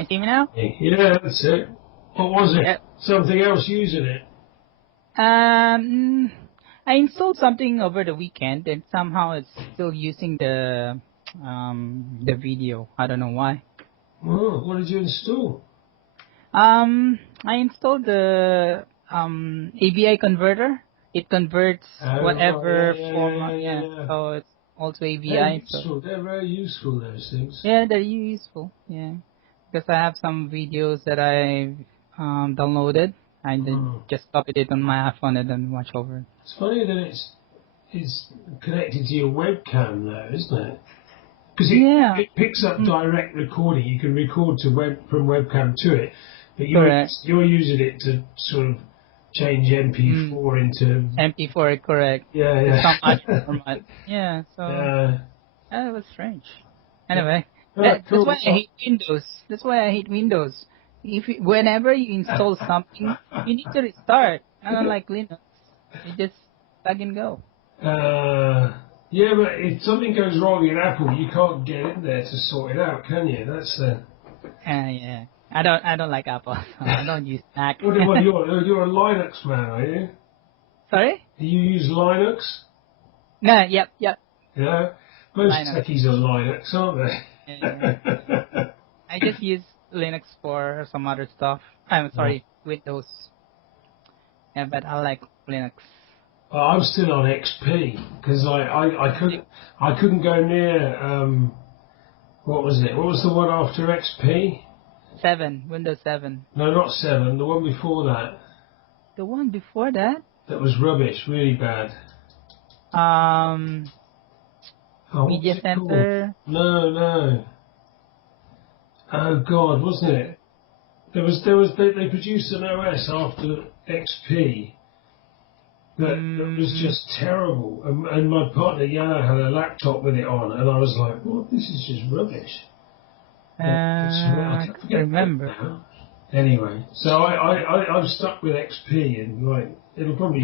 you see me now? Yeah, that's it. What was it? Yep. Something else using it? I installed something over the weekend, and somehow it's still using the video. I don't know why. Oh, what did you install? I installed the AVI converter. It converts whatever format. Yeah. So it's also They're AVI. useful. So They're very useful, those things. yeah, they're useful. Yeah, because I have some videos that I downloaded. I just copied it on my iPhone and then watch over it. It's funny that it's connected to your webcam, though, isn't it? Because it picks up direct recording. You can record from webcam to it, but you're using it to sort of change MP4 into MP4, correct? Yeah. Some other format. Yeah, so that was strange. Anyway, that's why I hate Windows. That's why I hate Windows. Whenever you install something, you need to restart. Unlike Linux, you just plug and go. Yeah, but if something goes wrong in Apple, you can't get in there to sort it out, can you? That's yeah. I don't like Apple. So I don't use Mac. You're a Linux man, are you? Sorry? Do you use Linux? No. Yep. Yeah. Most Linux. techies are Linux, aren't they? Yeah. I just use Linux for some other stuff. I'm sorry, Windows. Yeah, but I like Linux. I'm still on XP because I couldn't go near what was it? What was the one after XP? 7, Windows 7. No, not 7. The one before that. The one before that? That was rubbish, really bad. Media Center. Called? No. Oh God, wasn't it? They produced an OS after XP. That was just terrible, and my partner Yana had a laptop with it on, and I was like, "Well, this is just rubbish." I can't remember. Anyway, so I'm stuck with XP, and it'll probably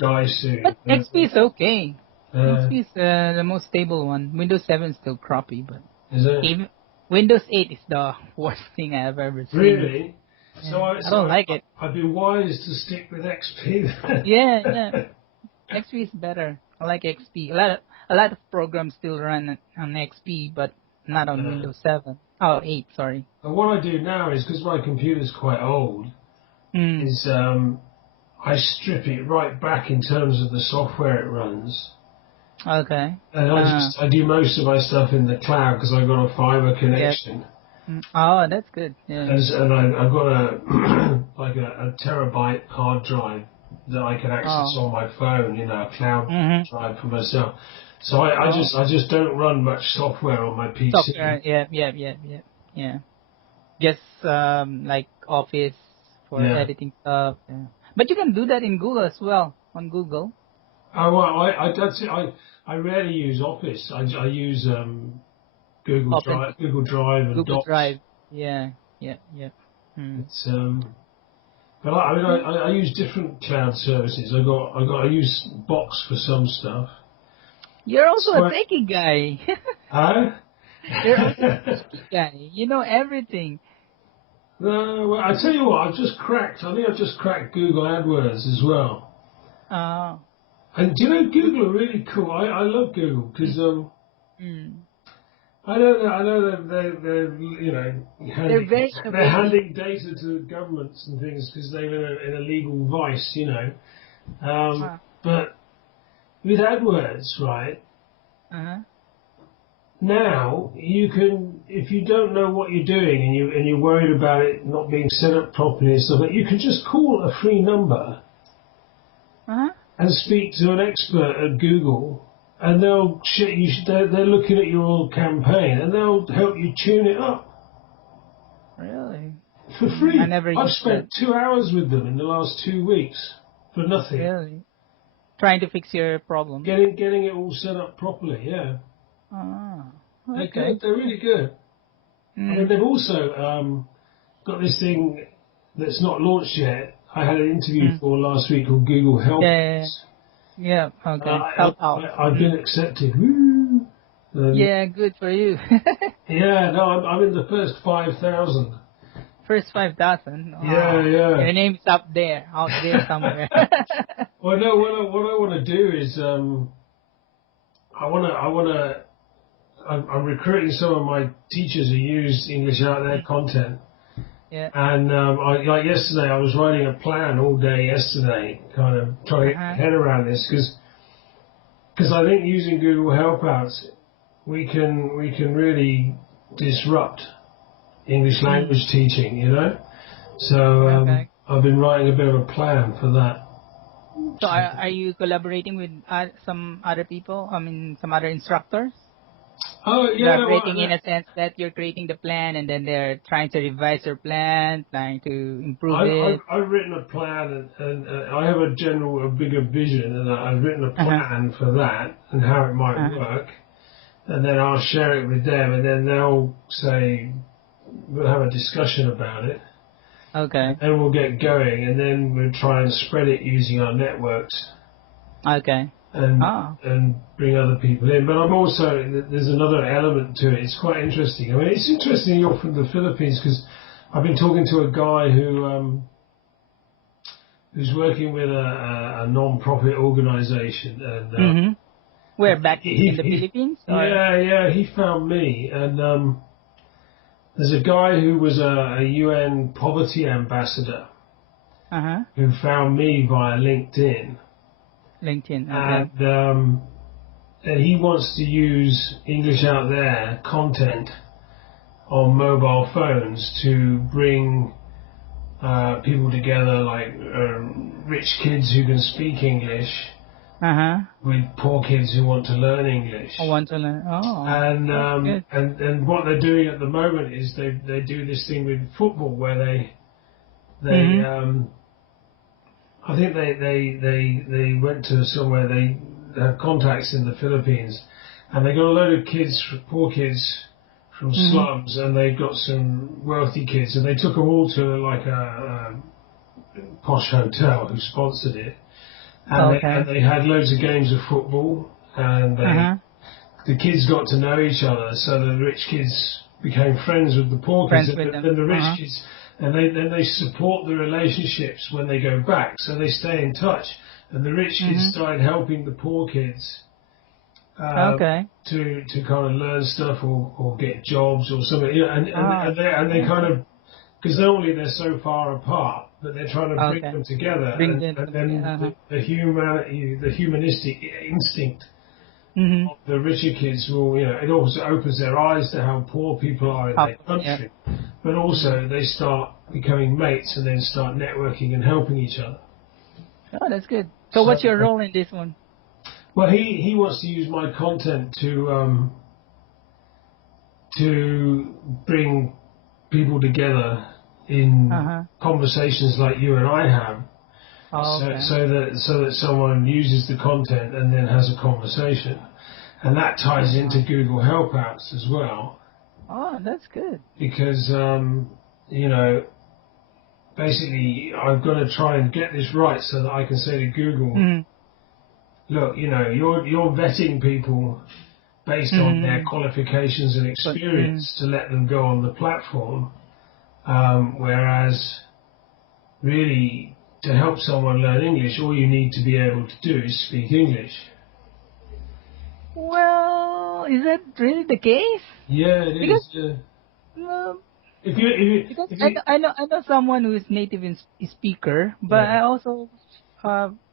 die soon. But XP is okay. XP is the most stable one. Windows 7 is still crappy, but is it? Windows 8 is the worst thing I have ever seen. Really? So I don't like it. I'd be wise to stick with XP. Yeah. XP is better. I like XP. A lot of programs still run on XP, but not on Windows 7. Oh, 8, sorry. And what I do now is, because my computer's quite old, is I strip it right back in terms of the software it runs. Okay. And I do most of my stuff in the cloud because I've got a fiber connection. Yep. Oh, that's good. Yeah. And I've got a terabyte hard drive that I can access on my phone, a cloud drive for myself. So I just don't run much software on my PC. Software, yeah. Just like Office for editing stuff. Yeah. But you can do that in Google as well, on Google. Oh well, that's it. I rarely use Office. I use Google Drive and Google Docs. Drive, yeah. It's but I use different cloud services. I use Box for some stuff. You're also a techie guy. Huh? You're also a techie guy. You know everything. No, well, I tell you what, I think I've just cracked Google AdWords as well. Oh. And do you know, Google are really cool. I love Google because I know they're handing data to governments and things because they're in a legal vice, But with AdWords, right? Now you can, if you don't know what you're doing and you're worried about it not being set up properly and stuff, you can just call a free number and speak to an expert at Google. And they're looking at your campaign and they'll help you tune it up. Really? For free. I've spent 2 hours with them in the last 2 weeks for nothing. Really? Trying to fix your problem. Getting it all set up properly, yeah. Okay. They're good. They're really good. I mean, they've also got this thing that's not launched yet. I had an interview for last week called Google Help. Yeah, okay. I've been accepted. Woo! Yeah, good for you. Yeah, no, I'm in the first 5,000. First 5,000. Yeah, Wow. yeah. Your name's up there, out there somewhere. Well, no, what I want to do is I'm recruiting some of my teachers who use English Out There content. Yeah. And like yesterday, I was writing a plan all day yesterday, kind of trying to get my head around this, because I think using Google Helpouts, we can really disrupt English language teaching, you know. So I've been writing a bit of a plan for that. So are you collaborating with some other people? I mean, some other instructors? Oh yeah, Collaborating in a sense that you're creating the plan and then they're trying to revise your plan, trying to improve it. I've written a plan and I have a bigger vision, and I've written a plan for that and how it might work, and then I'll share it with them, and then they'll say we'll have a discussion about it. Okay. And we'll get going, and then we'll try and spread it using our networks. Okay. And bring other people in. But there's another element to it. It's quite interesting. I mean, it's interesting you're from the Philippines, because I've been talking to a guy who's working with a non-profit organisation. And where, back in the Philippines? Yeah, he found me. And there's a guy who was a UN poverty ambassador who found me via LinkedIn. Okay. And he wants to use English Out There content on mobile phones to bring people together, like rich kids who can speak English with poor kids who want to learn English. I want to learn. And what they're doing at the moment is they do this thing with football where they I think they went to somewhere, they have contacts in the Philippines, and they got a load of kids, poor kids from slums, and they've got some wealthy kids, and they took them all to like a posh hotel who sponsored it, and they had loads of games of football, and the kids got to know each other, so the rich kids became friends with the poor kids, and the rich kids. And then they support the relationships when they go back, so they stay in touch. And the rich kids started helping the poor kids to kind of learn stuff or get jobs or something. You know, and they kind of, because normally they're so far apart, but they're trying to bring them together. The humanistic instinct of the richer kids will, you know, it also opens their eyes to how poor people are in their country. But also they start becoming mates and then start networking and helping each other. Oh, that's good. So what's your role in this one? Well, he wants to use my content to bring people together in conversations like you and I have. So that someone uses the content and then has a conversation, and that ties into Google Helpouts as well. Oh, that's good. Because you know, basically, I've got to try and get this right so that I can say to Google, look, you know, you're vetting people based on their qualifications and experience to let them go on the platform, whereas really, to help someone learn English, all you need to be able to do is speak English. Well, is that really the case? Yeah, it is. I know someone who is native speaker, but I also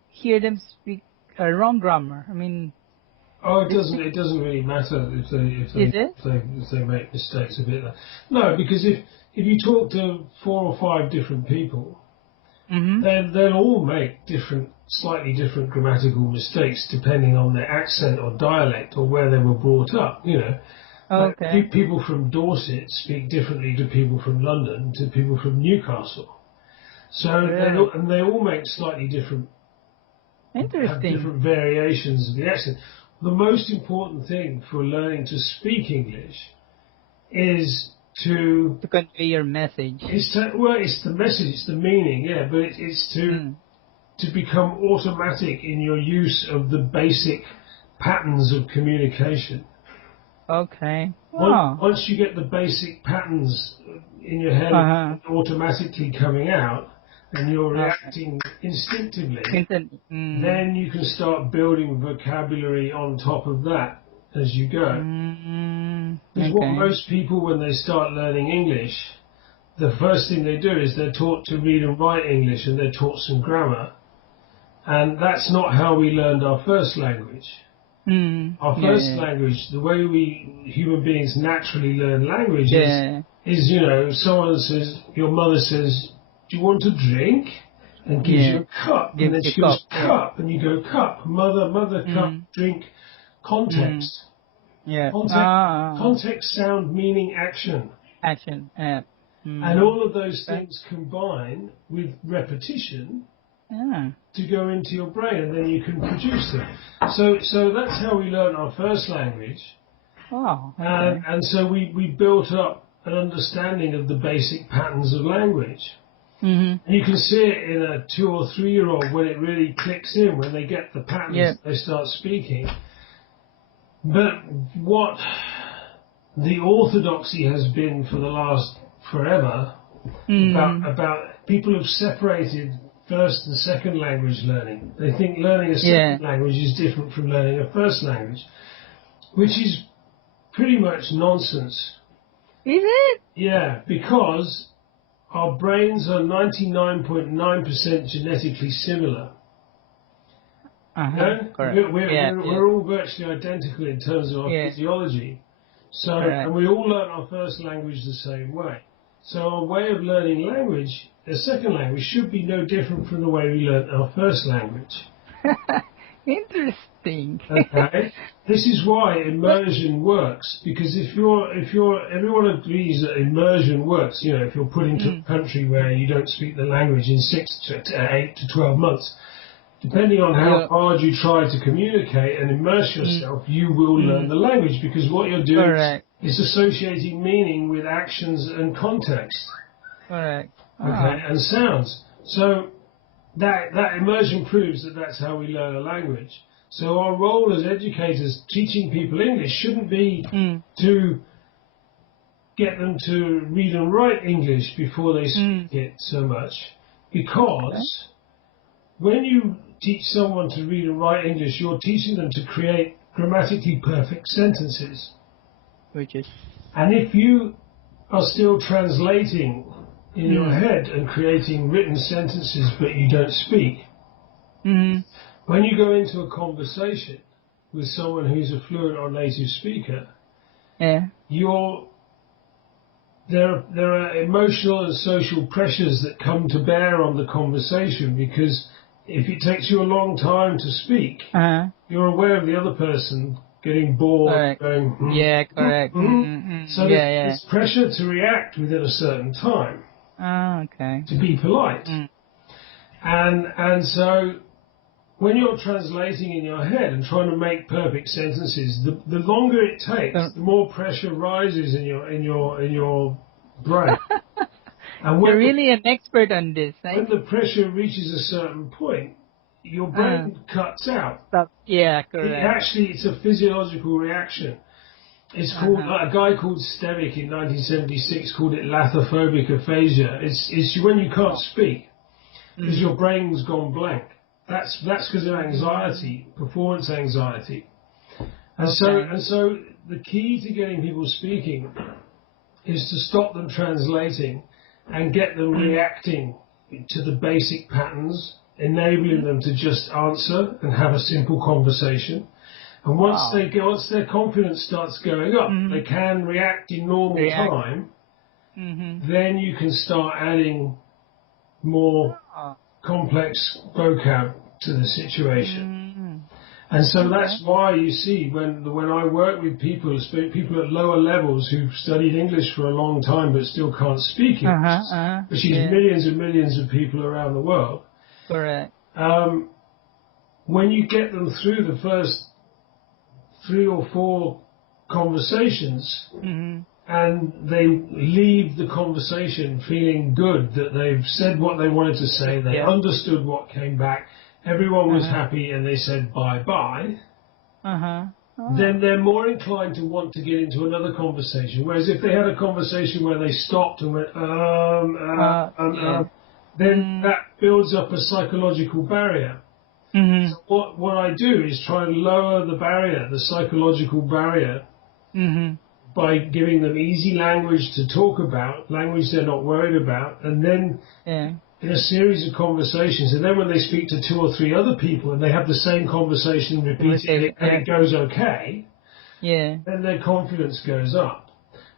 hear them speak wrong grammar. I mean, it doesn't really matter if they make mistakes a bit. No, because if you talk to 4 or 5 different people, then they'll all make slightly different grammatical mistakes depending on their accent or dialect or where they were brought up. You know, like people from Dorset speak differently to people from London to people from Newcastle. So they all make slightly different, have different variations of the accent. The most important thing for learning to speak English is to convey your message. It's the message, it's the meaning, but it's to become automatic in your use of the basic patterns of communication. Okay. Wow. Once you get the basic patterns in your head automatically coming out, and you're reacting instinctively, then you can start building vocabulary on top of that as you go. Because what most people, when they start learning English, the first thing they do is they're taught to read and write English, and they're taught some grammar. And that's not how we learned our first language. Our first language, the way we human beings naturally learn language is, you know, someone says, your mother says, do you want a drink? And gives you a cup. And then she goes, cup. And you go, cup. Mother, cup, drink. Context. Context, sound, meaning, action. And all of those things combine with repetition to go into your brain, and then you can produce them. So that's how we learn our first language. And so we built up an understanding of the basic patterns of language. And you can see it in a 2 or 3 year old when it really clicks in, when they get the patterns, they start speaking. But what the orthodoxy has been for the last forever about people have separated first and second language learning. They think learning a second language is different from learning a first language, which is pretty much nonsense. Is it? Yeah, because our brains are 99.9% genetically similar. We're all virtually identical in terms of our physiology. So, and we all learn our first language the same way. So our way of learning language, a second language, should be no different from the way we learn our first language. Interesting. Okay. This is why immersion works, because if everyone agrees that immersion works, you know, if you're put into a country where you don't speak the language in 6 to 8 to 12 months, depending on how hard you try to communicate and immerse yourself, you will learn the language, because what you're doing is associating meaning with actions and context. Okay, and sounds. So that immersion proves that that's how we learn a language. So our role as educators teaching people English shouldn't be to get them to read and write English before they speak it so much, because when you teach someone to read and write English, you're teaching them to create grammatically perfect sentences. And if you are still translating in your head and creating written sentences but you don't speak, when you go into a conversation with someone who's a fluent or native speaker, there are emotional and social pressures that come to bear on the conversation, because if it takes you a long time to speak, you're aware of the other person getting bored, going, So there's pressure to react within a certain time, to be polite. And so when you're translating in your head and trying to make perfect sentences, the longer it takes, the more pressure rises in your brain. And you're really an expert on this, eh? When the pressure reaches a certain point, your brain cuts out. It's a physiological reaction. It's called, a guy called Stevick in 1976 called it lathophobic aphasia. It's when you can't speak, because your brain's gone blank. That's because of anxiety, performance anxiety. And so the key to getting people speaking is to stop them translating and get them reacting to the basic patterns, enabling them to just answer and have a simple conversation. And once their confidence starts going up, they can react in normal time, then you can start adding more complex vocab to the situation. And so that's why you see when I work with people at lower levels who've studied English for a long time but still can't speak it, which is millions and millions of people around the world. When you get them through the first 3 or 4 conversations, and they leave the conversation feeling good that they've said what they wanted to say, they understood what came back, everyone was happy, and they said bye-bye, then they're more inclined to want to get into another conversation. Whereas if they had a conversation where they stopped and went, then that builds up a psychological barrier. So what I do is try and lower the barrier, the psychological barrier, by giving them easy language to talk about, language they're not worried about, and then in a series of conversations, and then when they speak to 2 or 3 other people and they have the same conversation repeatedly and it goes okay, then their confidence goes up.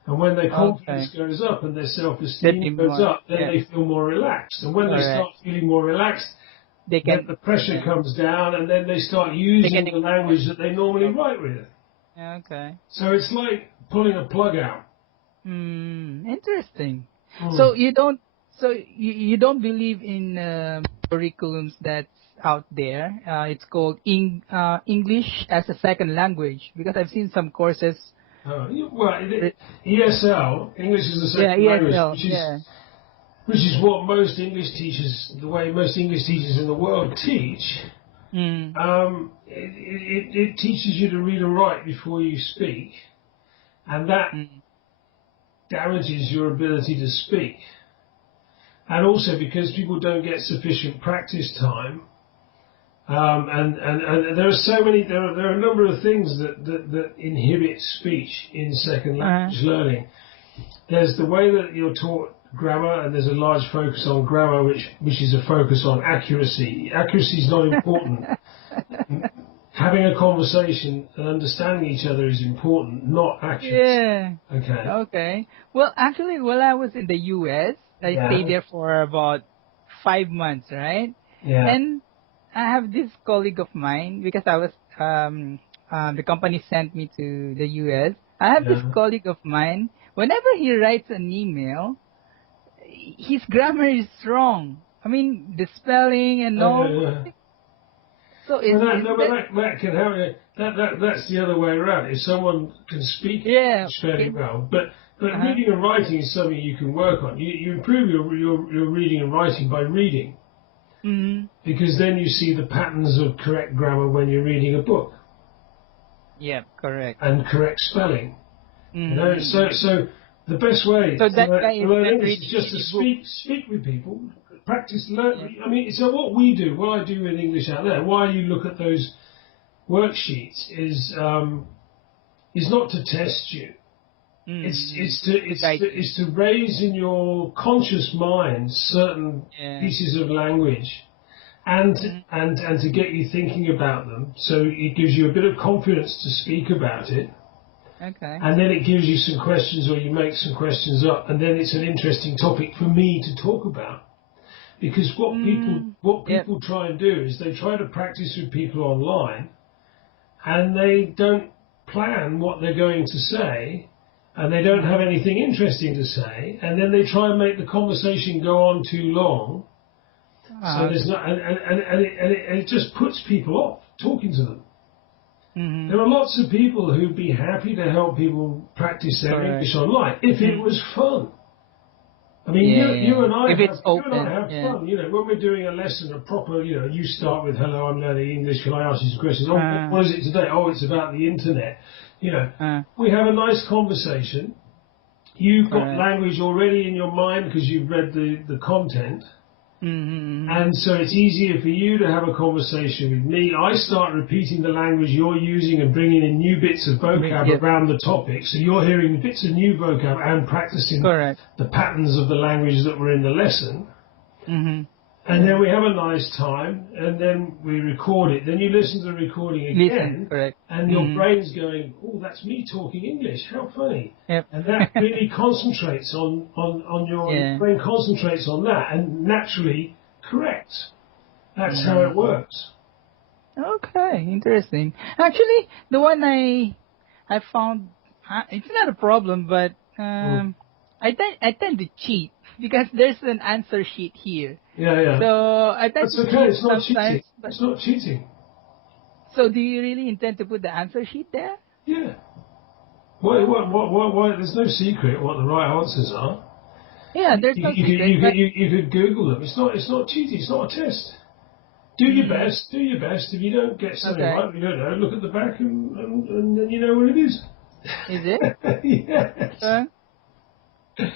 And when their confidence goes up and their self-esteem goes up, then they feel more relaxed. And when they start feeling more relaxed, then the pressure comes down, and then they start using the language that they normally write with. So it's like pulling a plug out. Interesting. So you don't believe in curriculums that's out there. It's called English as a second language, because I've seen some courses. ESL, English as a second language, which is what most English teachers, the way most English teachers in the world teach. It teaches you to read and write before you speak, and that damages your ability to speak. And also because people don't get sufficient practice time, and there are a number of things that inhibit speech in second language learning. There's the way that you're taught grammar, and there's a large focus on grammar, which is a focus on accuracy. Accuracy is not important. Having a conversation and understanding each other is important, not accuracy. Okay. Well, actually, while I was in the U.S., I stayed there for about 5 months, right? And I have this colleague of mine, because I was the company sent me to the U.S. I have this colleague of mine. Whenever he writes an email, his grammar is wrong. I mean, the spelling and all. So that can happen. That's the other way around. If someone can speak fairly well, but reading and writing is something you can work on. You improve your reading and writing by reading, because then you see the patterns of correct grammar when you're reading a book. Correct. And correct spelling. You know, so the best way to learn English is just to speak with people, practice, learn. I mean, so what I do with English out there, why you look at those worksheets is not to test you. It's to raise in your conscious mind certain pieces of language, and to get you thinking about them. So it gives you a bit of confidence to speak about it. And then it gives you some questions, or you make some questions up, and then it's an interesting topic for me to talk about. Because what people try and do is they try to practice with people online, and they don't plan what they're going to say, and they don't have anything interesting to say, and then they try and make the conversation go on too long. So there's not, and it just puts people off talking to them. There are lots of people who'd be happy to help people practice their English online if it was fun. I mean, you and I have fun. You know, when we're doing a lesson, a proper, you start with, "Hello, I'm learning English. Can I ask you some questions?" What is it today? Oh, it's about the internet. We have a nice conversation. You've got language already in your mind because you've read the content. And so it's easier for you to have a conversation with me. I start repeating the language you're using and bringing in new bits of vocab around the topic. So you're hearing bits of new vocab and practicing the patterns of the language that were in the lesson. And then we have a nice time, and then we record it. Then you listen to the recording again, and your brain's going, "Oh, that's me talking English. How funny!" And that really concentrates on your brain concentrates on that, and naturally corrects. That's how it works. Okay, interesting. Actually, the one I found, it's not a problem, but I tend to cheat because there's an answer sheet here. So I tend to cheat it's not sometimes. cheating. It's not cheating. So do you really intend to put the answer sheet there? Yeah. Why? There's no secret what the right answers are. Yeah, there's no secret. You could Google them. It's not cheating. It's not a test. Do your best. Do your best. If you don't get something right, you don't know. Look at the back, and then you know what it is. Is it? Yes.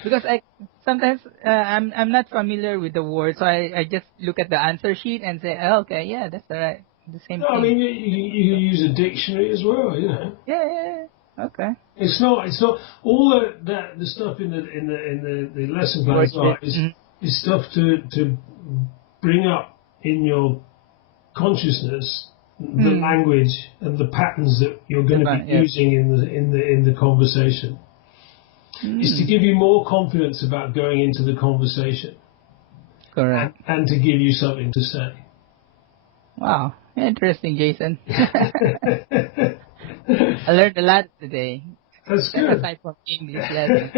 Because sometimes I'm not familiar with the word, so I just look at the answer sheet and say, oh, okay, yeah, that's the same thing. I mean, you can use a dictionary as well, you know. Yeah. Okay. It's not all the stuff in the lesson plans is stuff to bring up in your consciousness the language and the patterns that you're going to be using in the conversation. Is to give you more confidence about going into the conversation. Correct. And to give you something to say. Wow. Interesting, Jason. I learned a lot today. That's good. Aside from English lesson.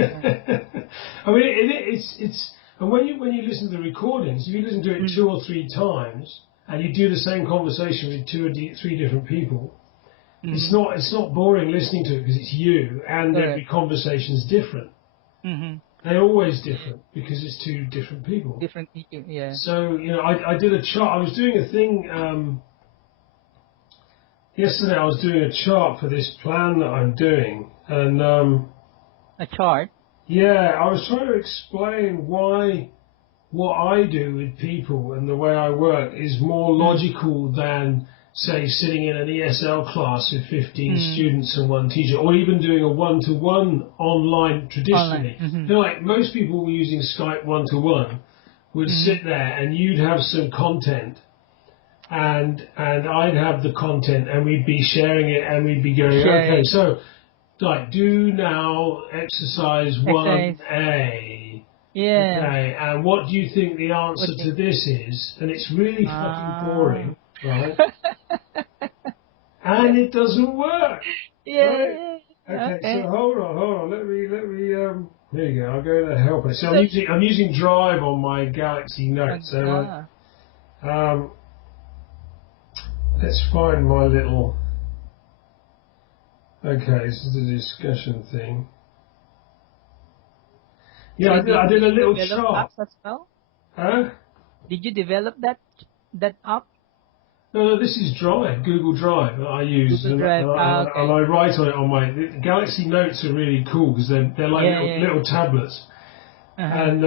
I mean, it's and when you listen to the recordings, if you listen to it 2 or 3 times and you do the same conversation with 2 or 3 different people, it's not boring listening to it because it's you, and every conversation's different. They're always different because it's 2 different people. Different people, yeah. So I did a chart. I was doing a thing yesterday. I was doing a chart for this plan that I'm doing, and a chart. Yeah, I was trying to explain why what I do with people and the way I work is more logical than, say, sitting in an ESL class with 15 students and 1 teacher, or even doing a one-to-one online traditionally. Like most people were using Skype one-to-one would sit there and you'd have some content and I'd have the content and we'd be sharing it and we'd be going, okay, so like do now exercise 1A. Yeah. Okay, and what do you think the answer to this is? And it's really fucking boring, right? And it doesn't work. Yeah. Right? Okay, so hold on. Let me. There you go. I'll go to help us. So I'm using Drive on my Galaxy Note. So let's find my little. Okay, this is the discussion thing. Yeah, I did a little chart. Apps as well? Huh? Did you develop that app? No, this is Drive, Google Drive that I use, Google Drive. And I write on it on my the Galaxy Notes are really cool because they're like little tablets, and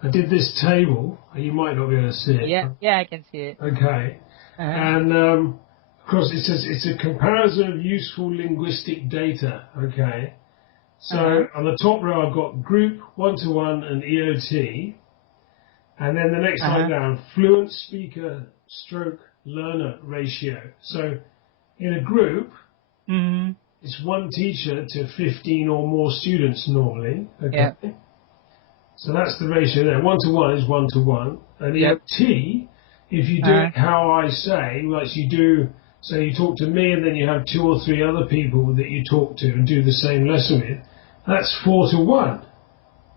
I did this table. You might not be able to see it. Yeah, I can see it. Okay, and of course it says it's a comparison of useful linguistic data. Okay, so on the top row I've got group, one-to-one, and EOT. And then the next line down, fluent speaker stroke learner ratio. So in a group, it's 1 teacher to 15 or more students normally. Okay. Yeah. So that's the ratio there. 1-to-1 is 1-to-1. And EOT, if you do it how I say, like you do, so you talk to me and then you have 2 or 3 other people that you talk to and do the same lesson with, that's 4-to-1.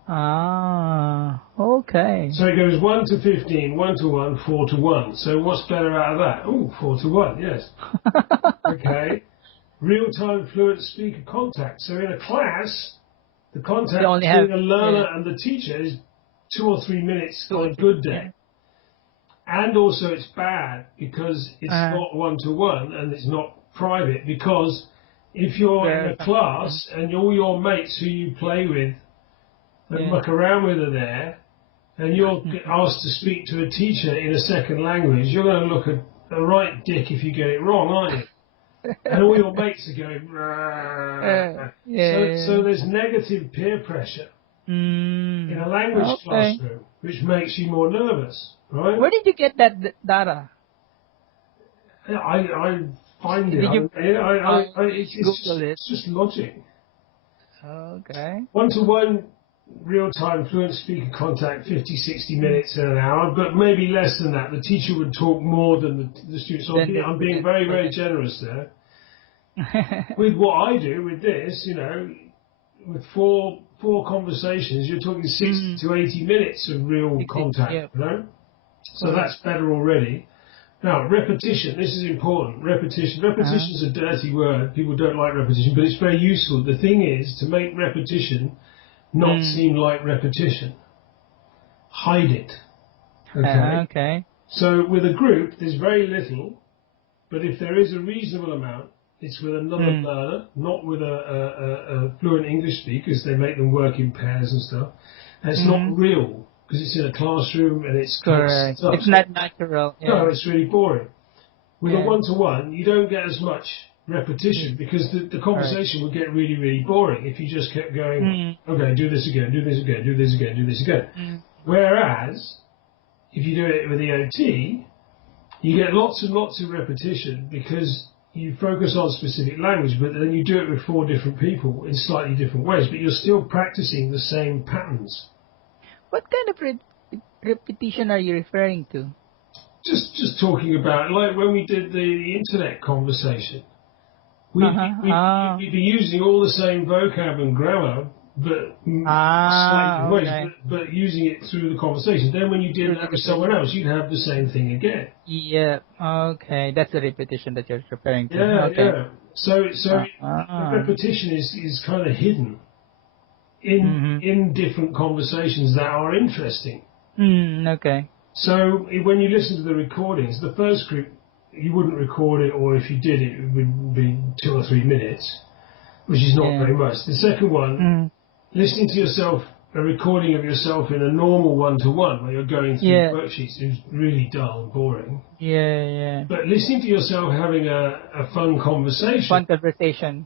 Ah, okay. So it goes 1 to 15, 1-to-1, 4-to-1. So what's better out of that? Oh, 4-to-1, yes. Okay. Real-time fluent speaker contact. So in a class, the contact between the learner and the teacher is 2 or 3 minutes on a good day. And also it's bad because it's not 1-to-1 and it's not private, because if you're in a class and all your mates who you play with and muck around with are there, and you're asked to speak to a teacher in a second language, you're going to look a right dick if you get it wrong, aren't you? And all your mates are going, so there's negative peer pressure in a language classroom, which makes you more nervous, right? Where did you get that data? I find it. It's just logic. Okay. 1-to-1. Real-time fluent speaker contact, 50, 60 minutes in an hour, but maybe less than that. The teacher would talk more than the student. So I'm being very, very generous there. With what I do with this, with four conversations, you're talking 60 to 80 minutes of real contact, So that's better already. Now, repetition, this is important. Repetition. Repetition is a dirty word. People don't like repetition, but it's very useful. The thing is, to make repetition not seem like repetition. hide it. Okay? Okay. So with a group, there's very little, but if there is a reasonable amount, it's with another learner, not with a fluent English speaker, because they make them work in pairs and stuff. And it's not real, because it's in a classroom and it's Correct. set up. It's not natural. Yeah. No, it's really boring. With a one-to-one, you don't get as much repetition because the conversation would get really, really boring if you just kept going, okay, do this again, do this again, do this again, do this again. Whereas, if you do it with EOT, you get lots and lots of repetition because you focus on specific language, but then you do it with 4 different people in slightly different ways, but you're still practicing the same patterns. What kind of repetition are you referring to? Just talking about, like when we did the internet conversation, we'd be using all the same vocab and grammar, but slightly different ways, but using it through the conversation. Then when you did that with someone else, you'd have the same thing again. Yeah, okay. That's the repetition that you're referring to. Yeah, okay. yeah. So the repetition is kind of hidden in different conversations that are interesting. Okay. So when you listen to the recordings, the first group, you wouldn't record it, or if you did, it would be 2 or 3 minutes, which is not very much. The second one, listening to yourself, a recording of yourself in a normal one-to-one where you're going through worksheets is really dull and boring. Yeah. But listening to yourself having a fun conversation,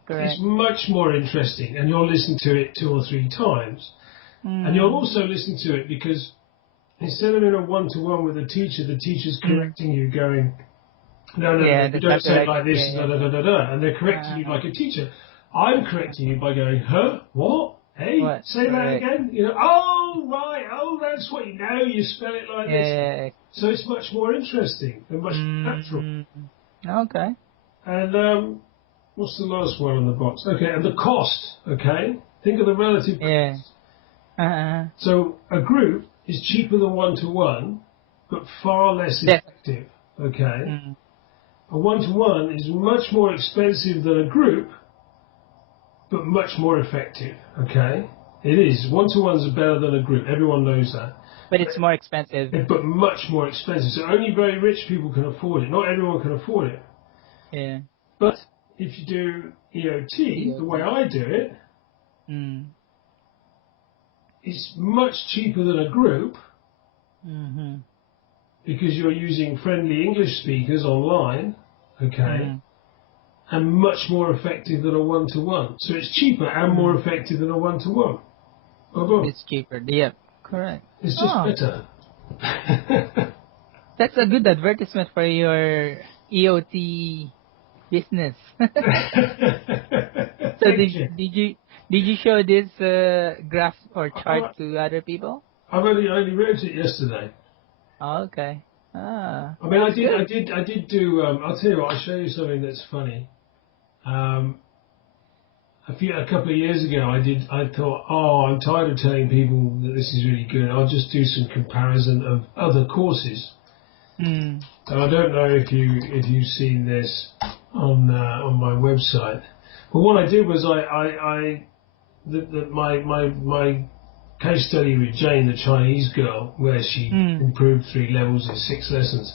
correct. is much more interesting, and you'll listen to it 2 or 3 times. And you'll also listen to it because instead of in a one-to-one with a teacher, the teacher's correcting you, going, no, you don't say it like this, and they're correcting you like a teacher. I'm correcting you by going, huh? What? Hey, say that again? You know, oh, right, oh, that's what you know, you spell it like this. So it's much more interesting and much natural. Okay. And what's the last one on the box? Okay, and the cost, okay? Think of the relative cost. So a group is cheaper than one-to-one, but far less effective, okay? A one-to-one is much more expensive than a group, but much more effective, okay? It is. One-to-ones are better than a group. Everyone knows that. But it's more expensive. But much more expensive. So only very rich people can afford it. Not everyone can afford it. Yeah. But if you do EOT, the way I do it, it's much cheaper than a group because you're using friendly English speakers online, okay? And much more effective than a one-to-one. So it's cheaper and more effective than a one-to-one. It's cheaper. Yeah, correct. It's just better. That's a good advertisement for your EOT business. So did you show this graph or chart to other people? I only wrote it yesterday. Oh, okay. I mean, I did do. I'll tell you what. I'll show you something that's funny. A couple of years ago, I thought, I'm tired of telling people that this is really good. I'll just do some comparison of other courses. And I don't know if you've seen this on my website, but what I did was my case study with Jane, the Chinese girl, where she improved 3 levels in 6 lessons.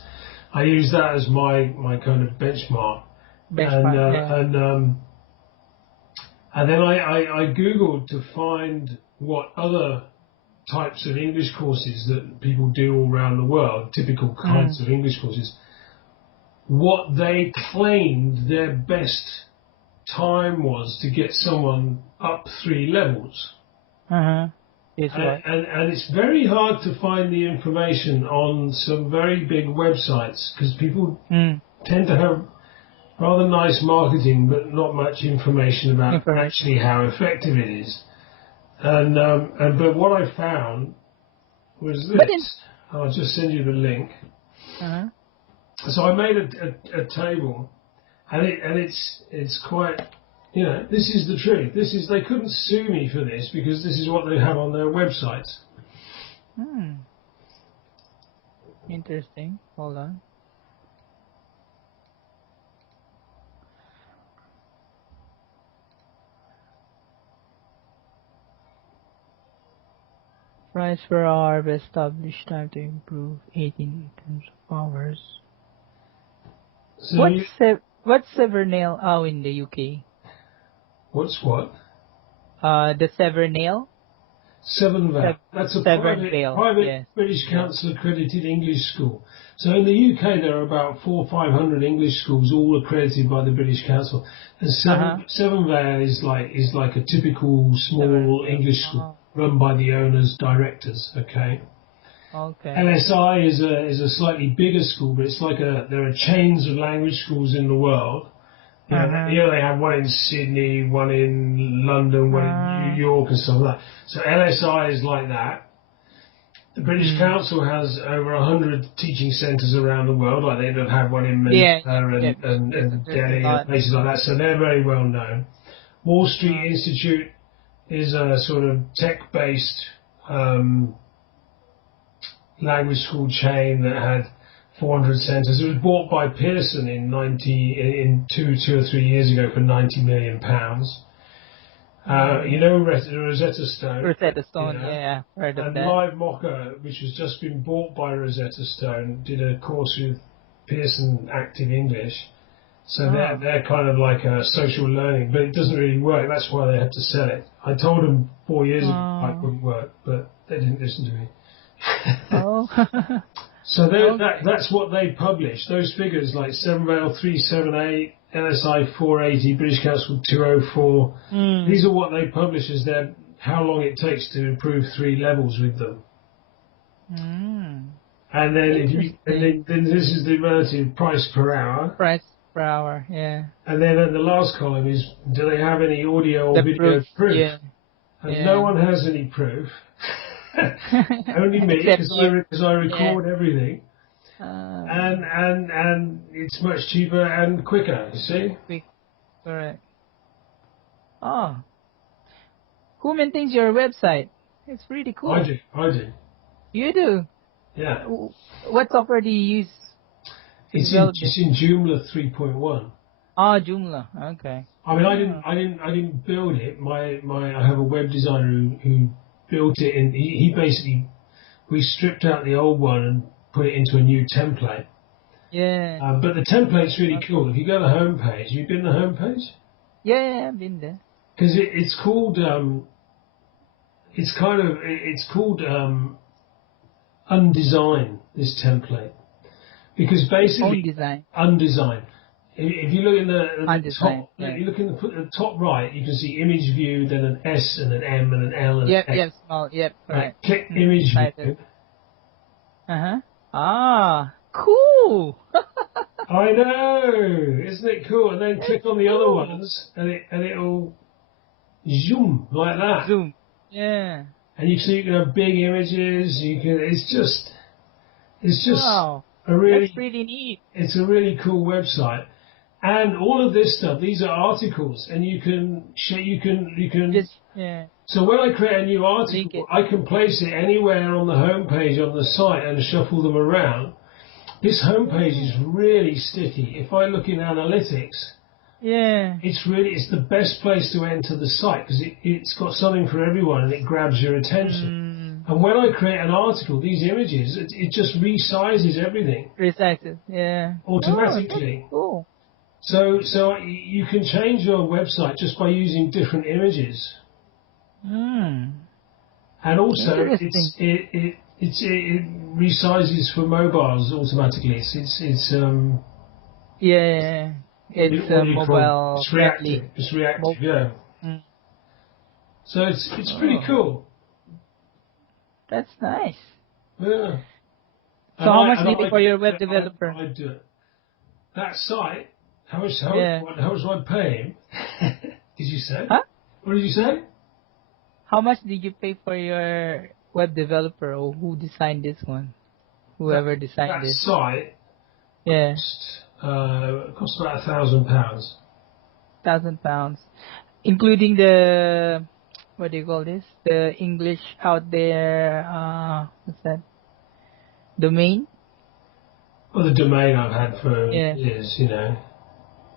I used that as my kind of benchmark. And then I Googled to find what other types of English courses that people do all around the world, typical kinds of English courses, what they claimed their best time was to get someone up 3 levels. And it's very hard to find the information on some very big websites because people tend to have rather nice marketing, but not much information about actually how effective it is. But what I found was this. I'll just send you the link. So I made a table, and it's quite, this is the truth. They couldn't sue me for this because this is what they have on their websites. Interesting. Hold on. Price per hour, established time to improve 18 terms of hours. So what's Severnale? Oh, in the UK. What's what? The Severnale. Severnvale. That's a private yes. British Council accredited English school. So in the UK there are about 400 or 500 English schools, all accredited by the British Council. And Severnvale is like a typical small English school run by the owners, directors. Okay. Okay. LSI is a slightly bigger school, but it's like there are chains of language schools in the world. They have one in Sydney, one in London, one in New York, and stuff like that. So LSI is like that. The British Council has over 100 teaching centres around the world. Like they've had one in Manila and Delhi and places like that. So they're very well known. Wall Street Institute is a sort of tech-based language school chain that had 400 centres. It was bought by Pearson two or 3 years ago for £90 million. You know Rosetta Stone. Rosetta Stone, yeah, heard of and that. Live Mocha, which has just been bought by Rosetta Stone, did a course with Pearson Active English. So they're kind of like a social learning, but it doesn't really work. That's why they had to sell it. I told them 4 years ago it wouldn't work, but they didn't listen to me. So that's what they publish. Those figures like Severnvale 378, LSI 480, British Council 204. These are what they publish as how long it takes to improve 3 levels with them. And then then this is the relative price per hour. Price per hour, yeah. And then at the last column is, do they have any audio or video proof? Yeah. And no one has any proof. Only me, because I record everything. And it's much cheaper and quicker, you see? Correct. Who maintains your website? It's pretty cool. I do. You do? Yeah. What software do you use? It's in Joomla 3.1. Joomla. Okay. I mean, I didn't build it. I have a web designer who built it, and we stripped out the old one and put it into a new template. Yeah. But the template's really cool. If you go to the homepage, you've been to the homepage? Yeah, I've been there. Because it's called undesign, this template, because basically undesign. If you look in the top, you look in the top right, you can see image view, then an S and an M and an L and an X. Small, right. Correct. Click image view. Cool. I know, isn't it cool? And then click on the other ones, and it'll zoom like that. Zoom. Yeah. And you can have big images. It's just wow. That's pretty neat. It's a really cool website, and all of this stuff. These are articles, and you can. So when I create a new article, I can place it anywhere on the homepage on the site and shuffle them around. This homepage is really sticky. If I look in analytics, it's the best place to enter the site because it's got something for everyone and it grabs your attention. And when I create an article, these images, it just resizes everything. Resizes, automatically. Cool. So you can change your website just by using different images. And also, it resizes for mobiles automatically. It's mobile. It's reactive. It's reactive. Yeah. So it's pretty cool. That's nice. Yeah. So how much do you pay for your web developer? I do it. That site. How much do I pay him? Did you say? Huh? What did you say? How much did you pay for your web developer, or who designed this one? Whoever designed this. That site. Yeah. Cost about £1,000. £1,000, including the what do you call this? The English out there. What's that? Domain. Well, the domain I've had for years,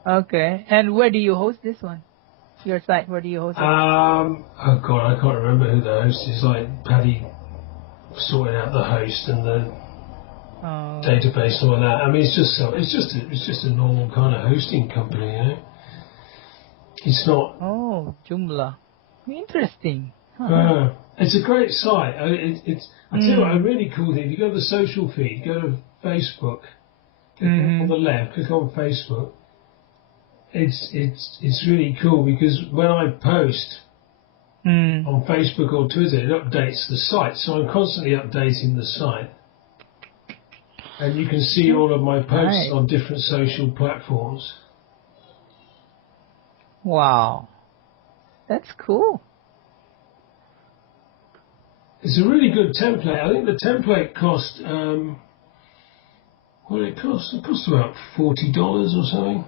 Okay. And where do you host this one? Your site, where do you host it? Oh God, I can't remember who the host is. Like Paddy sorting out the host and the database and all that. I mean, it's just a normal kind of hosting company, you know. It's not. Oh, Joomla. Interesting. It's a great site. I tell you what, a really cool thing. If you go to the social feed, go to Facebook, click on the left, click on Facebook. It's really cool because when I post on Facebook or Twitter, it updates the site. So I'm constantly updating the site. And you can see all of my posts on different social platforms. Wow. That's cool. It's a really good template. I think the template cost, what did it cost? It cost about $40 or something.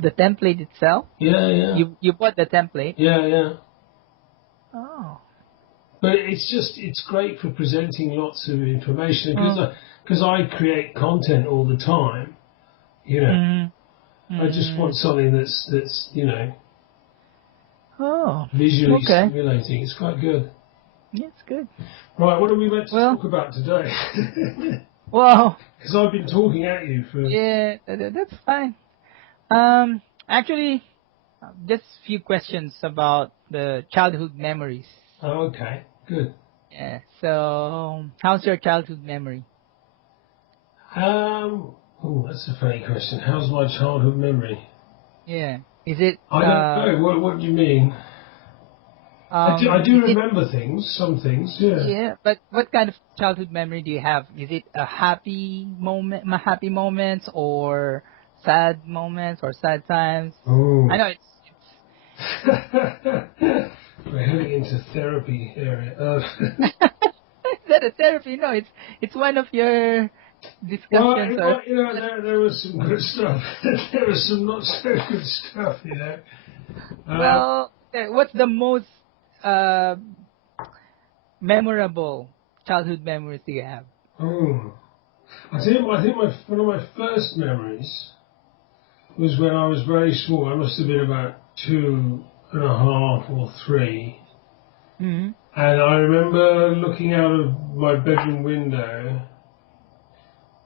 The template itself? Yeah. You bought the template? Yeah. Oh. But it's great for presenting lots of information because I create content all the time, you know. I just want something that's you know, visually stimulating. It's quite good. Yeah, it's good. Right, what are we meant to talk about today? Well, because I've been talking at you for. Yeah, that's fine. Actually, just a few questions about the childhood memories. Oh, okay, good. Yeah. So, how's your childhood memory? Oh, that's a funny question. How's my childhood memory? Yeah. Is it? I don't know. What do you mean? I do remember things, some things. Yeah. Yeah, but what kind of childhood memory do you have? Is it a happy moments, or sad moments, or sad times? Oh. I know it's. We're heading into therapy area. Is that a therapy? No, it's one of your discussions. Well, you know, there was some good stuff. There was some not so good stuff, you know. Well, what's the most memorable childhood memories do you have? I think one of my first memories was when I was very small. I must have been about 2.5 or 3. Mm-hmm. And I remember looking out of my bedroom window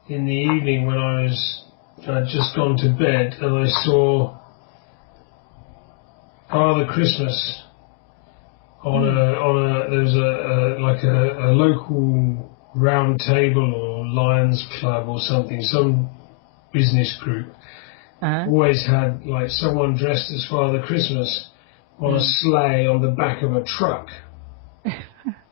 in the evening when I'd just gone to bed, and I saw Father Christmas there's a local round table or Lions Club or something, some business group always had like someone dressed as Father Christmas on a sleigh on the back of a truck.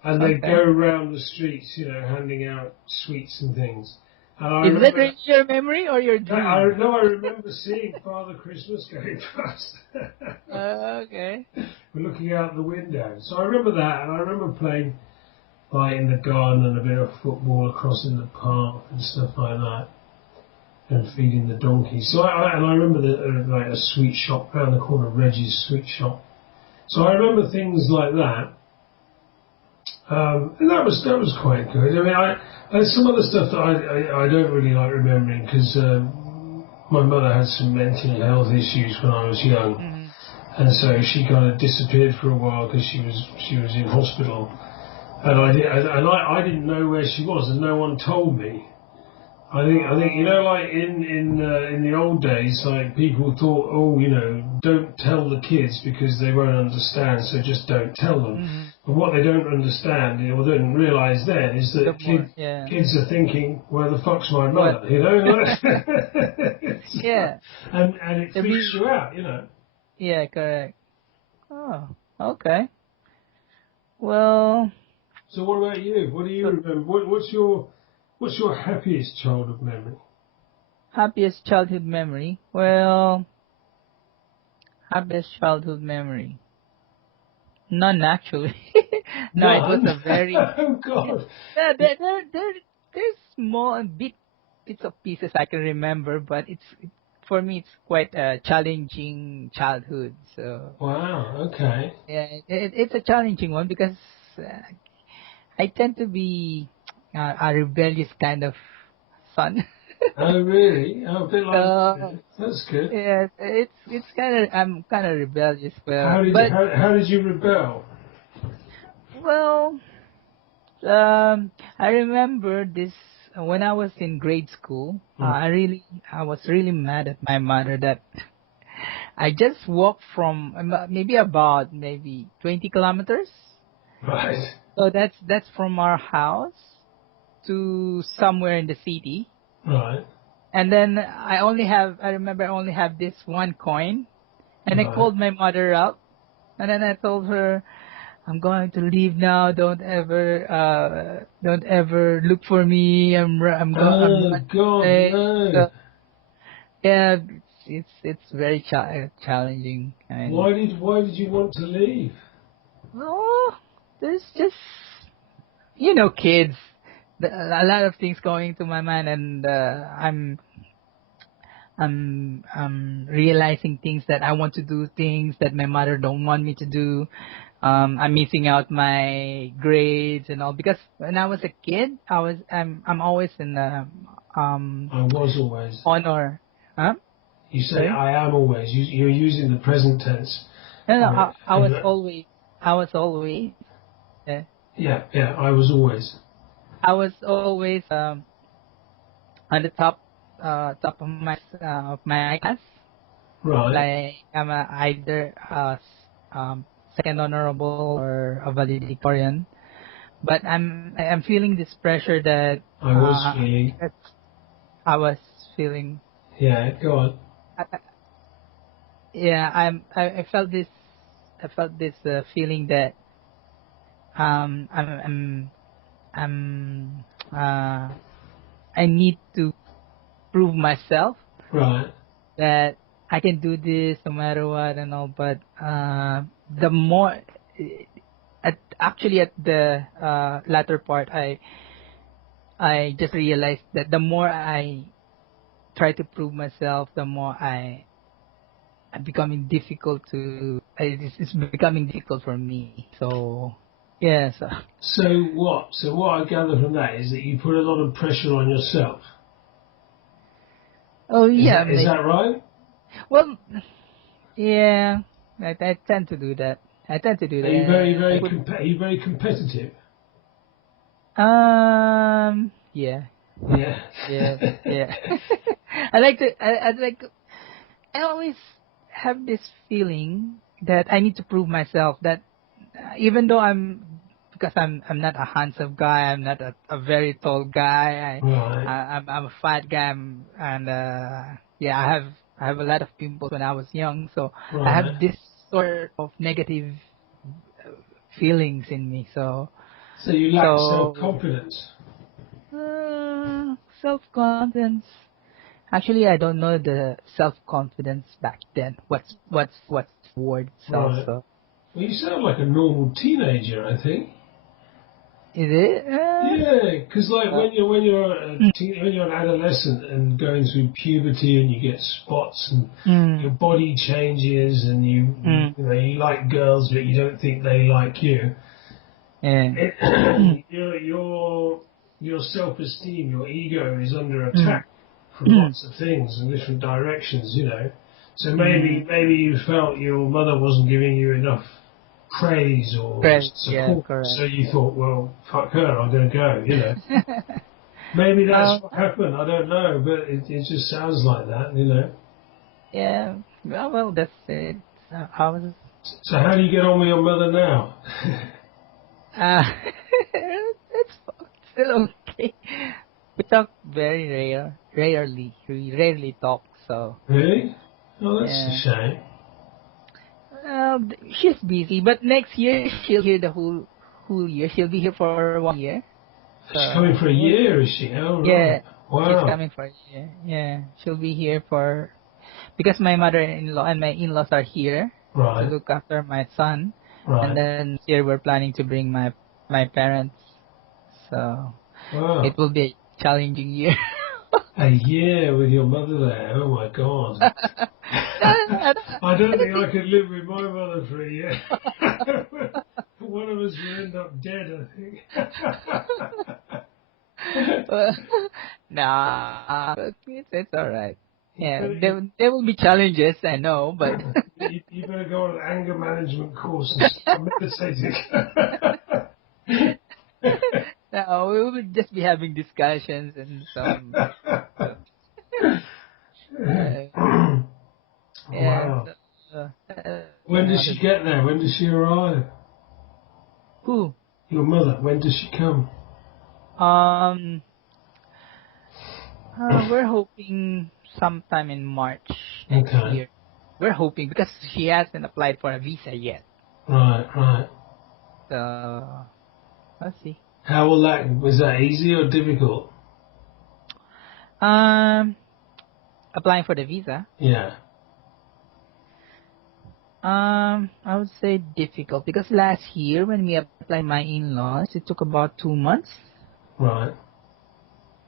And they'd go around the streets, you know, handing out sweets and things. And Is that really your memory or your dream? I remember seeing Father Christmas going past. Okay. We're looking out the window. So I remember that, and I remember playing like in the garden and a bit of football across in the park and stuff like that, and feeding the donkeys. So I remember like a sweet shop around the corner, Reggie's sweet shop. So I remember things like that. And that was quite good. I mean, there's some other stuff that I don't really like remembering because my mother had some mental health issues when I was young, and so she kind of disappeared for a while because she was in hospital, and I didn't know where she was, and no one told me. I think you know, like in the old days, like people thought, oh, you know, don't tell the kids because they won't understand, so just don't tell them. But what they don't understand, or don't realise then, is that kids are thinking, where the fuck's my mother, you know? Yeah. And it freaks you out, you know. Yeah, correct. Oh, okay. Well. So what about you? What do you remember? What's your happiest childhood memory? Happiest childhood memory? Well, happiest childhood memory. None, actually. No, None? it was a very. Oh God. Yeah, there's small bits of pieces I can remember, but for me it's quite a challenging childhood. So. Wow. Okay. Yeah, it's a challenging one because I tend to be a rebellious kind of son. Oh really? Oh, a bit like that's good. Yeah, it's I'm kind of rebellious. How did you rebel? Well, I remember this when I was in grade school. I was really mad at my mother that I just walked from maybe 20 kilometers. Right. So that's from our house to somewhere in the city. Right. And then I remember I only have this one coin, and I Right. called my mother up, and then I told her, I'm going to leave now. Don't ever look for me. I'm Oh running God, away. no. So yeah, it's very challenging. And Why did you want to leave? oh, there's just kids. A lot of things going to my mind, and I'm realizing things that I want to do, things that my mother don't want me to do. I'm missing out my grades and all because when I was a kid, I'm always in the I was always. honor. Huh? You say Sorry? I am always. You're using the present tense. No, Right. I was always. I was always. Uh, Yeah, I was always. I was always on the top of my class. Right. Like I'm either second honorable or a valedictorian. But I'm feeling this pressure that I was feeling. that I was feeling. Yeah, go on. I, I- yeah, I felt this. I felt this feeling that um I'm I'm I'm I need to prove myself Right. that I can do this no matter what and all. But the more at the latter part, I just realized that the more I try to prove myself, the more I'm becoming difficult it's becoming difficult for me. So yeah, So what I gather from that is that you put a lot of pressure on yourself. oh Is yeah, that right? well, yeah, I tend to do that. I tend to do Are you that. are you very competitive? Yeah, Yeah. yeah, yeah. I like to. I like. I always have this feeling that I need to prove myself that even though because I'm not a handsome guy, I'm not a very tall guy. Right. I'm a fat guy, and yeah, I have a lot of pimples when I was young, so I Right. have this sort of negative feelings in me. So you lack So self-confidence. self confidence. Actually, I don't know the self confidence back then. What's the word itself? Right. So Well, you sound like a normal teenager, I think. is it? Yeah, because like Uh, when you're an adolescent and going through puberty and you get spots and mm, your body changes and mm, you like girls but you don't think they like you. yeah. Your self-esteem, your ego is under Mm, attack from lots of things and different directions. So mm, maybe you felt your mother wasn't giving you enough praise or correct. Yeah, support, correct. so you thought, well, fuck her, I'm going to go. Maybe that's um, what happened. I don't know, but it just sounds like that. yeah. Well, that's it. I was. So how do you get on with your mother now? Uh, it's still okay. We talk very rarely. We rarely talk. So Really? Oh, that's a yeah. shame. She's busy, but next year she'll here the whole year. She'll be here for 1 year. She's coming for a year, is she? Oh, right. Yeah, she's Wow. coming for a year. Yeah, she'll be here for because my mother-in-law and my in-laws are here to Right. look after my son, and Right. then here we're planning to bring my parents. So Wow. it will be a challenging year. A year with your mother there. Oh, my God. I I don't don't think think. I could live with my mother for a year. One of us will end up dead, I think. Nah, it's all right. You Yeah, better, there will be challenges, I know, but you better go on an anger management course and start meditating. No, we would just be having discussions and some. Yeah. Wow. So, When does she get there? When does she arrive? Who? Your mother. When does she come? We're hoping sometime in March next Okay. year. We're hoping because she hasn't applied for a visa yet. Right. So let's see. How will that? Was that easy or difficult? Applying for the visa. Yeah. I would say difficult because last year when we applied my in-laws, it took about 2 months. Right.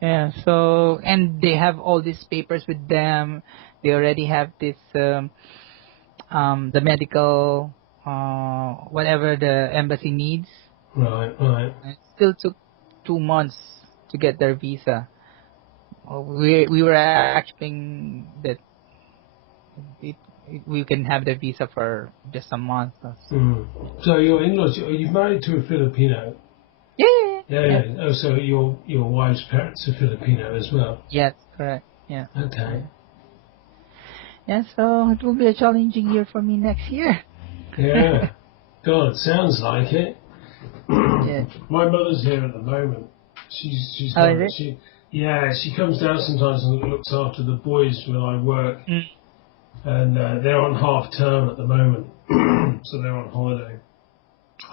Yeah. So and they have all these papers with them. They already have this the medical whatever the embassy needs. Right. And it still took 2 months to get their visa. We were expecting that we can have the visa for just a month. So your in-laws, you're married to a Filipino. Yeah. Oh, so your wife's parents are Filipino as well. Yes, correct. Yeah. Okay. Yeah, so it will be a challenging year for me next year. Yeah. God, sounds like it. Yeah. My mother's here at the moment. She's Oh, is it? She comes down sometimes and looks after the boys when I work, and they're on half term at the moment, so they're on holiday.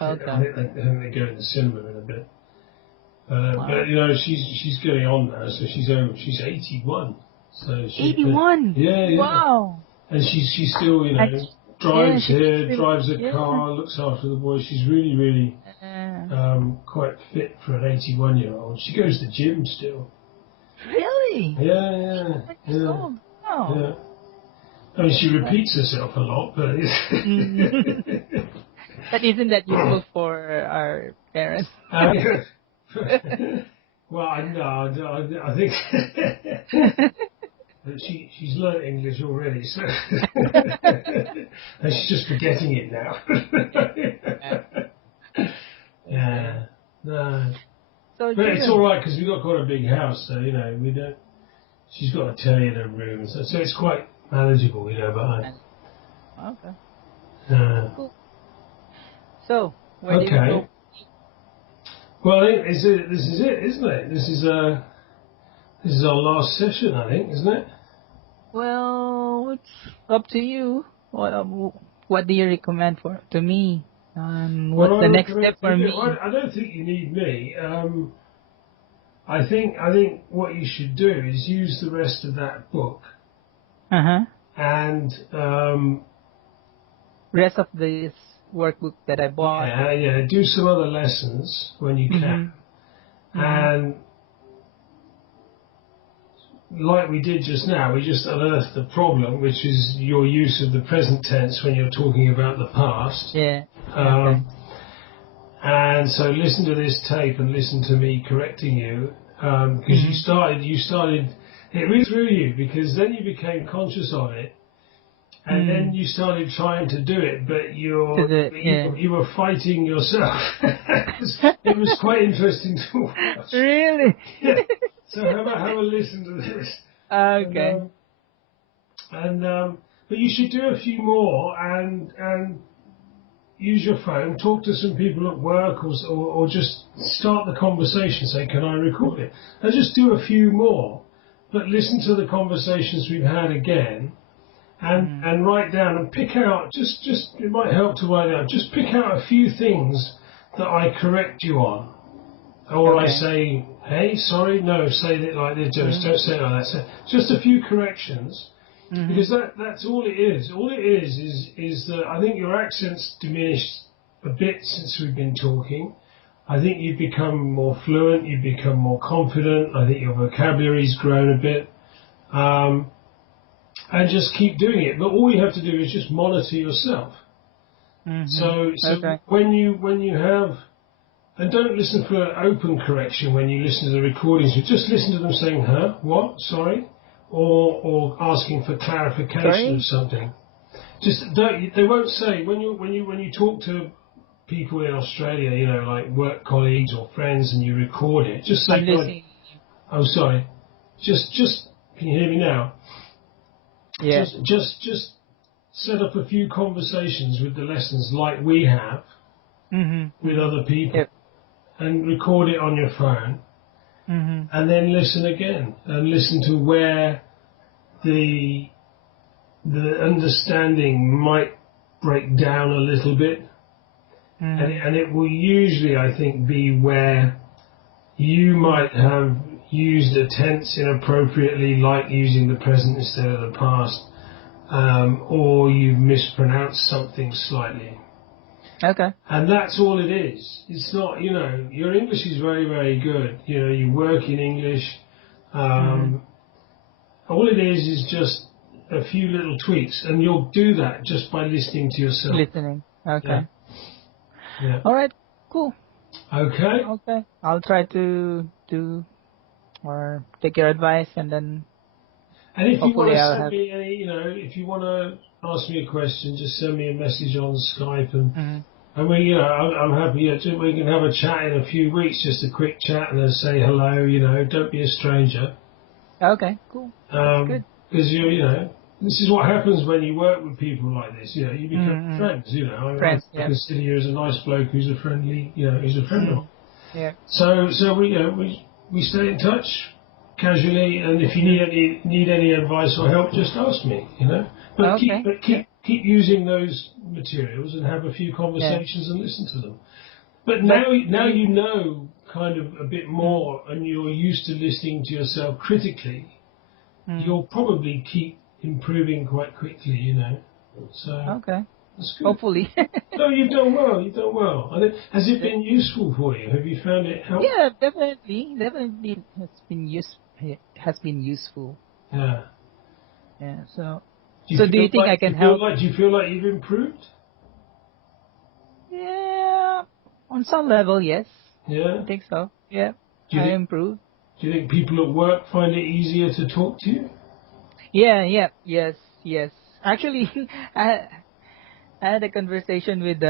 Okay. I think they go in the cinema in a bit. But you know, she's getting on now, so she's 81. So 81. Yeah. Wow. And she's still, drives drives a car, looks after the boys. She's really quite fit for an 81-year-old. She goes to the gym still. Really? Yeah. Wow. Yeah. I mean, she repeats herself a lot, but But isn't that useful for our parents? Well, I think she's learnt English already, so and she's just forgetting it now. Yeah, no. So but it's all right because we've got quite a big house, so we don't. She's got a telly in her room, so it's quite manageable, But okay. Cool. So where do you go? Well, this is it, isn't it? This is our last session, I think, isn't it? Well, it's up to you. What do you recommend to me? What's the next step for me? I don't think you need me. I think what you should do is use the rest of that book. And rest of this workbook that I bought. Yeah. Do some other lessons when you can, and like we did just now, we just unearthed the problem, which is your use of the present tense when you're talking about the past. Yeah. And so listen to this tape and listen to me correcting you, because you started. It really threw you because then you became conscious of it. And then you started trying to do it, but you were fighting yourself. It was quite interesting to watch. Really? Yeah. So have a listen to this. Okay. But you should do a few more and use your phone, talk to some people at work, or just start the conversation. Say, can I record it? And just do a few more, but listen to the conversations we've had again. And write down and pick out, just it might help to write out, just pick out a few things that I correct you on. Or I say, hey, sorry, no, say it like this, don't say it like that. So just a few corrections, because that's all it is. All it is that I think your accent's diminished a bit since we've been talking. I think you've become more fluent, you've become more confident, I think your vocabulary's grown a bit. And just keep doing it. But all you have to do is just monitor yourself. So when you have, and don't listen for open correction when you listen to the recordings. You just listen to them saying, "Huh? What? Sorry," or asking for clarification of something. Just don't. They won't say when you talk to people in Australia, you know, like work colleagues or friends, and you record it. Just say, God, oh, sorry. Just, can you hear me now? Yeah. Just set up a few conversations with the lessons like we have with other people, and record it on your phone, and then listen again and listen to where the understanding might break down a little bit, and it will usually, I think, be where you might have used a tense inappropriately, like using the present instead of the past, or you've mispronounced something slightly. Okay. And that's all it is. It's not, you know, your English is very, very good. You know, you work in English. All it is just a few little tweaks, and you'll do that just by listening to yourself. Listening. Okay. Yeah. All right. Cool. Okay. Okay. I'll try to do or take your advice, and then. And if you want to send me any, you know, if you want to ask me a question, just send me a message on Skype, and we, you know, I'm happy. Yeah, we can have a chat in a few weeks, just a quick chat, and then say hello. You know, don't be a stranger. Okay, cool. That's good. Because you know, this is what happens when you work with people like this. You know, you become friends. You know, I consider you as a nice bloke who's a friendly, you know, who's a friend of mine. Yeah. So we, you know, we stay in touch casually, and if you need any advice or help, just ask me. You know, but keep using those materials and have a few conversations and listen to them. But now you know kind of a bit more, and you're used to listening to yourself critically. You'll probably keep improving quite quickly, you know. So that's good. Hopefully. No, you've done well. You've done well. And has it been useful for you? Have you found it helpful? Yeah, definitely has been useful. Yeah. Yeah. So do you think I can help? Do you feel like you've improved? Yeah, on some level, yes. Yeah. I think so. Yeah. I improved. Do you think people at work find it easier to talk to you? Yeah. Yes. Actually, I had a conversation with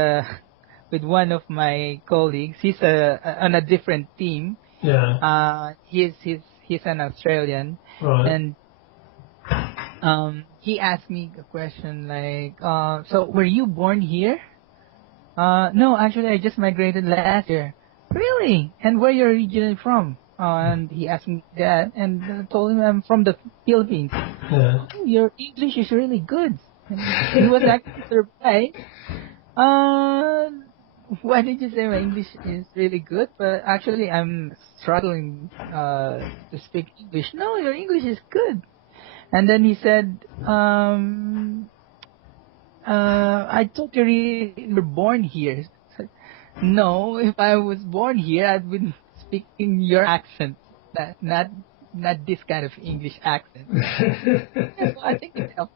one of my colleagues. He's on a different team. Yeah. He's an Australian. Right. And he asked me a question like, so were you born here? No, actually I just migrated last year. Really? And where you're originally from? And he asked me that, and I told him I'm from the Philippines. Yeah. Oh, your English is really good. And he was actually surprised. Why did you say my English is really good? But actually, I'm struggling to speak English. No, your English is good. And then he said, I thought you were born here. No, if I was born here, I'd been speaking your accent, not this kind of English accent. Yeah, so I think it helped.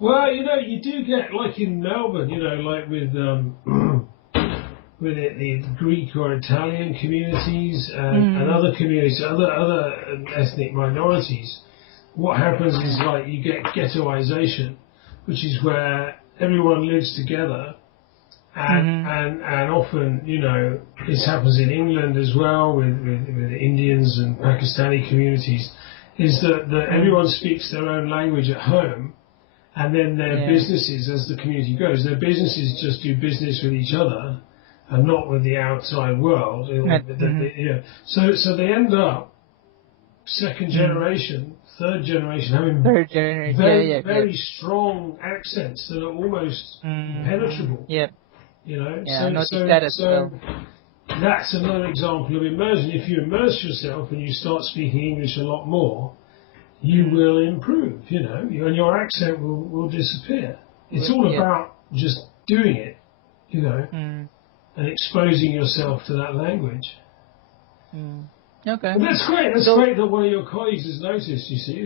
Well, you know, you do get, like in Melbourne, you know, like with the Greek or Italian communities and other communities, other ethnic minorities. What happens is, like, you get ghettoization, which is where everyone lives together. And often, you know, this happens in England as well with Indians and Pakistani communities, is that everyone speaks their own language at home, and then their businesses, as the community grows, their businesses just do business with each other and not with the outside world. So they end up second generation, third generation having very strong accents that are almost impenetrable. Yep. You know, I noticed that as well. That's another example of immersion. If you immerse yourself and you start speaking English a lot more, you will improve, you know, and your accent will disappear. It's all about just doing it, you know, and exposing yourself to that language. Okay. And that's great. That's great that one of your colleagues has noticed, you see.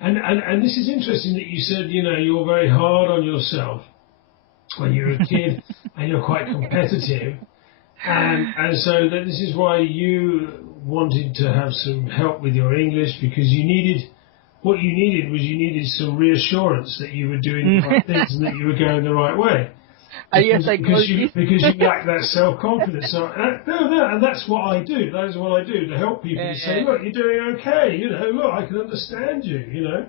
And this is interesting that you said, you know, you're very hard on yourself when you're a kid and you're quite competitive. And so this is why you wanted to have some help with your English, because you needed some reassurance that you were doing the right things and that you were going the right way. Yes, I call you because you lack that self-confidence. So, and that's what I do. That is what I do to help people. To say, look, you're doing okay. You know, look, I can understand you. You know.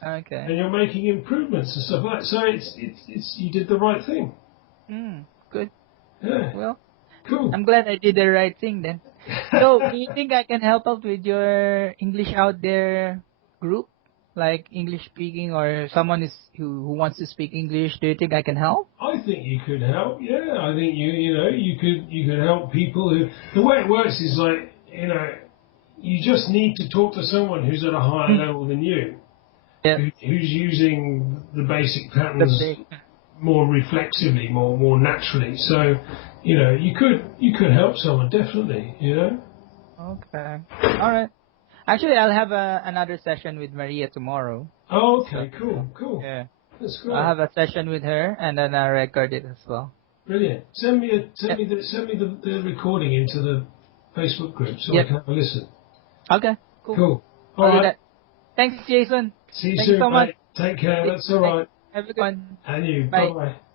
Okay. And you're making improvements and stuff like that. So it's you did the right thing. Good. Yeah. Well, cool. I'm glad I did the right thing then. So, do you think I can help out with your English out there group? Like English speaking, or someone who wants to speak English? Do you think I can help? I think you could help. Yeah, I think you could help people who. The way it works is like you just need to talk to someone who's at a higher level than you. Yeah. Who's using the basic patterns more reflexively, more naturally. So, you could help someone definitely. Okay. All right. Actually, I'll have another session with Maria tomorrow. Oh, okay. So, Cool. yeah. That's great. I'll have a session with her, and then I'll record it as well. Brilliant. Send me the recording into the Facebook group so I can have a listen. Okay. Cool. All I'll do right. that. Thanks, Jason. See you Thank soon, you so much. mate. Take care. That's all right. Have a good one. And you. Bye. Bye-bye.